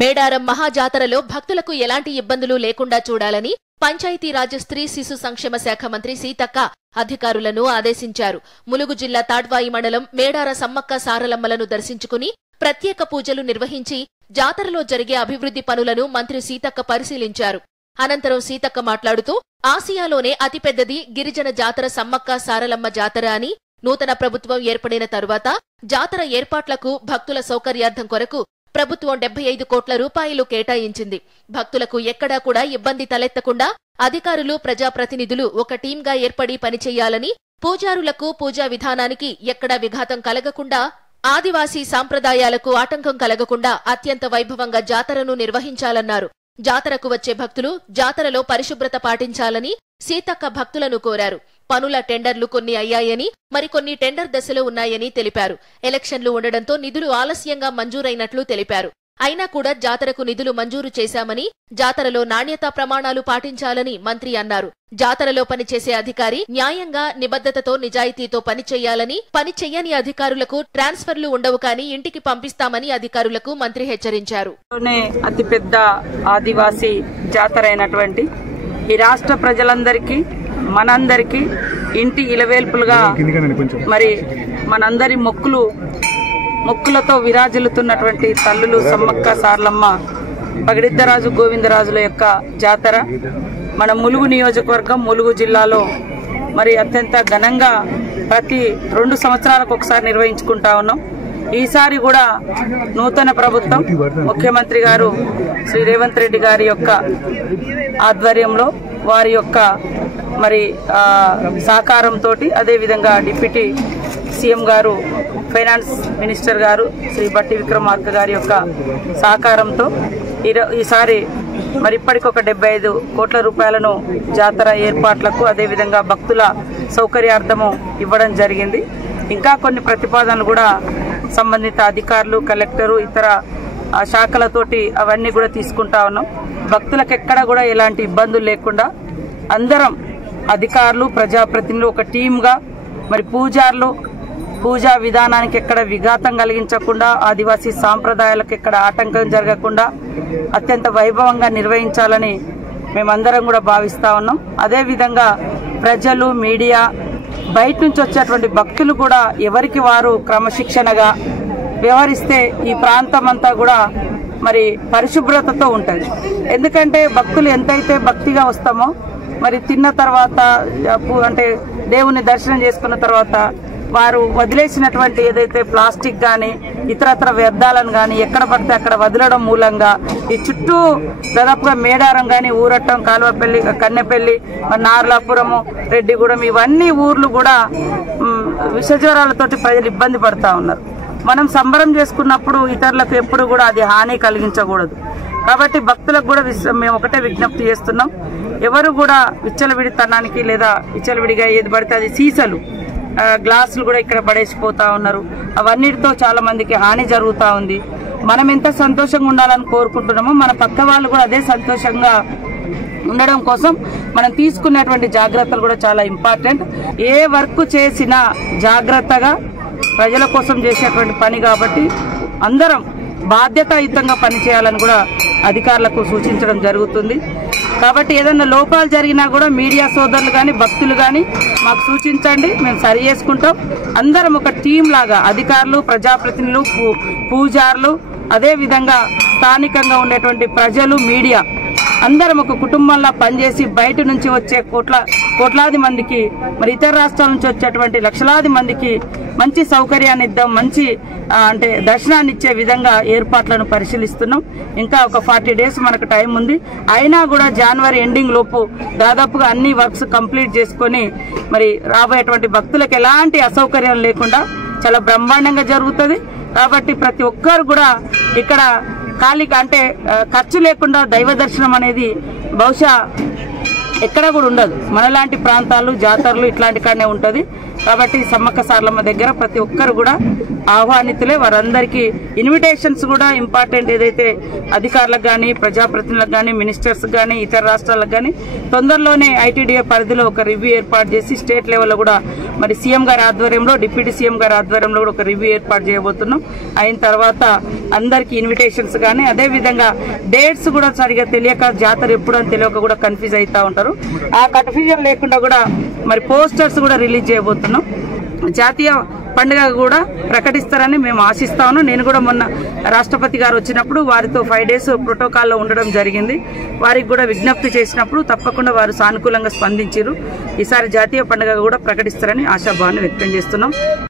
మేడారం మహాజాతరలో భక్తులకు ఎలాంటి ఇబ్బందులు లేకుండా చూడాలని పంచాయతీరాజ్ స్త్రీ శిశు సంక్షేమ శాఖ మంత్రి సీతక్క అధికారులను ఆదేశించారు. ములుగు జిల్లా తాడ్వాయి మండలం మేడార సమ్మక్క సారలమ్మలను దర్శించుకుని ప్రత్యేక పూజలు నిర్వహించి జాతరలో జరిగే అభివృద్ధి పనులను మంత్రి సీతక్క పరిశీలించారు. అనంతరం సీతక్క మాట్లాడుతూ ఆసియాలోనే అతిపెద్దది గిరిజన జాతర సమ్మక్క సారలమ్మ జాతర అని, నూతన ప్రభుత్వం ఏర్పడిన తరువాత జాతర ఏర్పాట్లకు భక్తుల సౌకర్యార్థం కొరకు ప్రభుత్వం 75 కోట్ల రూపాయలు కేటాయించింది. భక్తులకు ఎక్కడా కూడా ఇబ్బంది తలెత్తకుండా అధికారులు, ప్రజాప్రతినిధులు ఒక టీంగా ఏర్పడి పనిచేయాలని, పూజారులకు పూజా విధానానికి ఎక్కడా విఘాతం కలగకుండా, ఆదివాసీ సాంప్రదాయాలకు ఆటంకం కలగకుండా అత్యంత వైభవంగా జాతరను నిర్వహించాలన్నారు. జాతరకు వచ్చే భక్తులు జాతరలో పరిశుభ్రత పాటించాలని సీతక్క భక్తులను కోరారు. పనుల టెండర్లు కొన్ని అయ్యాయని, మరికొన్ని టెండర్ దశలో ఉన్నాయని తెలిపారు. ఎలక్షన్లు ఉండడంతో నిధులు ఆలస్యంగా మంజూరైనట్లు తెలిపారు. అయినా కూడా జాతరకు నిధులు మంజూరు చేశామని, జాతరలో నాణ్యతా ప్రమాణాలు పాటించాలని మంత్రి అన్నారు. జాతరలో పనిచేసే అధికారి న్యాయంగా, నిబద్ధతతో, నిజాయితీతో పనిచేయాలని, పనిచెయ్యని అధికారులకు ట్రాన్స్ఫర్లు ఉండవు కానీ ఇంటికి పంపిస్తామని అధికారులకు మంత్రి హెచ్చరించారు. అతిపెద్ద ఆదివాసీ జాతర అయినటువంటి ఈ రాష్ట్ర ప్రజలందరికీ, మనందరికీ ఇంటి ఇలవేల్పులుగా మరి మనందరి మొక్కులతో విరాజిల్లుతున్నటువంటి తల్లులు సమ్మక్క సారలమ్మ, పగిడిద్దరాజు గోవిందరాజుల యొక్క జాతర మన ములుగు నియోజకవర్గం, ములుగు జిల్లాలో మరి అత్యంత ఘనంగా ప్రతి 2 సంవత్సరాలకు ఒకసారి నిర్వహించుకుంటా ఉన్నాం. ఈసారి కూడా నూతన ప్రభుత్వం, ముఖ్యమంత్రి గారు శ్రీ రేవంత్ రెడ్డి గారి యొక్క ఆధ్వర్యంలో, వారి యొక్క మరి సహకారంతో, అదేవిధంగా డిప్యూటీ సీఎం గారు, ఫైనాన్స్ మినిస్టర్ గారు శ్రీ బట్టి విక్రమార్క గారి యొక్క సహకారంతో ఈసారి మరి ఇప్పటికొక 75 కోట్ల రూపాయలను జాతర ఏర్పాట్లకు, అదేవిధంగా భక్తుల సౌకర్యార్థము ఇవ్వడం జరిగింది. ఇంకా కొన్ని ప్రతిపాదనలు కూడా సంబంధిత అధికారులు, కలెక్టరు, ఇతర శాఖలతోటి అవన్నీ కూడా తీసుకుంటా ఉన్నాం. భక్తులకు ఎక్కడ కూడా ఎలాంటి ఇబ్బందులు లేకుండా అందరం అధికారులు, ప్రజాప్రతినిధులు ఒక టీమ్గా, మరి పూజారులు పూజా విధానానికి ఎక్కడ విఘాతం కలిగించకుండా, ఆదివాసీ సాంప్రదాయాలకు ఎక్కడ ఆటంకం జరగకుండా అత్యంత వైభవంగా నిర్వహించాలని మేమందరం కూడా భావిస్తా ఉన్నాం. అదేవిధంగా ప్రజలు, మీడియా, బయట నుంచి వచ్చేటువంటి భక్తులు కూడా ఎవరికి వారు క్రమశిక్షణగా వ్యవహరిస్తే ఈ ప్రాంతం అంతా కూడా మరి పరిశుభ్రతతో ఉంటుంది. ఎందుకంటే భక్తులు ఎంతైతే భక్తిగా వస్తామో, మరి తిన్న తర్వాత అంటే దేవుని దర్శనం చేసుకున్న తర్వాత వారు వదిలేసినటువంటి ఏదైతే ప్లాస్టిక్ కానీ ఇతరత్ర వ్యర్థాలను కానీ ఎక్కడ పడితే అక్కడ వదలడం మూలంగా ఈ చుట్టూ దాదాపుగా మేడారం కానీ, ఊరట్టం, కాలువపల్లి, కన్నెపల్లి, నార్లాపురము, రెడ్డిగూడెం ఇవన్నీ ఊర్లు కూడా విషజ్వరాలతోటి ప్రజలు ఇబ్బంది పడతా ఉన్నారు. మనం సంబరం చేసుకున్నప్పుడు ఇతరులకు ఎప్పుడు కూడా అది హాని కలిగించకూడదు. కాబట్టి భక్తులకు కూడా మేము ఒకటే విజ్ఞప్తి చేస్తున్నాం, ఎవరు కూడా విచ్చలవిడితనానికి లేదా విచ్చలవిడిగా ఏది పడితే అది సీసాలు, గ్లాసులు కూడా ఇక్కడ పడేసిపోతా ఉన్నారు. అవన్నిటితో చాలా మందికి హాని జరుగుతూ ఉంది. మనం ఎంత సంతోషంగా ఉండాలని కోరుకుంటున్నామో మన పక్క వాళ్ళు కూడా అదే సంతోషంగా ఉండడం కోసం మనం తీసుకున్నటువంటి జాగ్రత్తలు కూడా చాలా ఇంపార్టెంట్. ఏ వర్క్ చేసినా జాగ్రత్తగా ప్రజల కోసం చేసేటువంటి పని కాబట్టి అందరం బాధ్యతాయుతంగా పనిచేయాలని కూడా అధికారులకు సూచించడం జరుగుతుంది. కాబట్టి ఏదైనా లోపాలు జరిగినా కూడా మీడియా సోదరులు కానీ, భక్తులు కానీ మాకు సూచించండి, మేము సరి చేసుకుంటాం. అందరం ఒక టీం లాగా అధికారులు, ప్రజాప్రతినిధులు, పూజారులు, అదేవిధంగా స్థానికంగా ఉండేటువంటి ప్రజలు, మీడియా అందరం ఒక కుటుంబంలా పనిచేసి బయట నుంచి వచ్చే కోట్లాది మందికి, మరి ఇతర రాష్ట్రాల నుంచి వచ్చేటువంటి లక్షలాది మందికి మంచి సౌకర్యాన్ని ఇద్దాం, మంచి అంటే దర్శనాన్ని ఇచ్చే విధంగా ఏర్పాట్లను పరిశీలిస్తున్నాం. ఇంకా ఒక 40 డేస్ మనకు టైం ఉంది. అయినా కూడా జనవరి ఎండింగ్ లోపు దాదాపుగా అన్ని వర్క్స్ కంప్లీట్ చేసుకొని మరి రాబోయేటువంటి భక్తులకు ఎలాంటి అసౌకర్యం లేకుండా చాలా బ్రహ్మాండంగా జరుగుతుంది. కాబట్టి ప్రతి ఒక్కరు కూడా ఇక్కడ ఖాళీగా అంటే ఖర్చు లేకుండా దైవ దర్శనం అనేది బహుశా ఎక్కడ కూడా ఉండదు. మనలాంటి ప్రాంతాలు, జాతరలు ఇట్లాంటి కాడనే ఉంటుంది. కాబట్టి సమ్మక్క సారలమ్మ దగ్గర ప్రతి ఒక్కరు కూడా ఆహ్వానితులే. వారందరికీ ఇన్విటేషన్స్ కూడా ఇంపార్టెంట్. ఏదైతే అధికారులకు కానీ, ప్రజాప్రతినిధులకు కానీ, మినిస్టర్స్ కానీ, ఇతర రాష్ట్రాలకు కానీ తొందరలోనే ఐటీడీఏ పరిధిలో ఒక రివ్యూ ఏర్పాటు చేసి స్టేట్ లెవెల్లో కూడా మరి సీఎం గారి ఆధ్వర్యంలో, డిప్యూటీ సీఎం గారి ఆధ్వర్యంలో కూడా ఒక రివ్యూ ఏర్పాటు చేయబోతున్నాం. అయిన తర్వాత అందరికీ ఇన్విటేషన్స్ కానీ, అదేవిధంగా డేట్స్ కూడా సరిగా తెలియక జాతర ఎప్పుడు అని తెలియక కూడా కన్ఫ్యూజ్ అవుతూ ఉంటారు. ఆ కన్ఫ్యూజన్ లేకుండా కూడా మరి పోస్టర్స్ కూడా రిలీజ్ చేయబోతున్నాం. జాతీయ పండుగ కూడా ప్రకటిస్తారని మేము ఆశిస్తా ఉన్నాం. నేను కూడా మొన్న రాష్ట్రపతి గారు వచ్చినప్పుడు వారితో 5 days ప్రోటోకాల్లో ఉండడం జరిగింది. వారికి కూడా విజ్ఞప్తి చేసినప్పుడు తప్పకుండా వారు సానుకూలంగా స్పందించారు. ఈసారి జాతీయ పండుగ కూడా ప్రకటిస్తారని ఆశాభావాన్ని వ్యక్తం చేస్తున్నాం.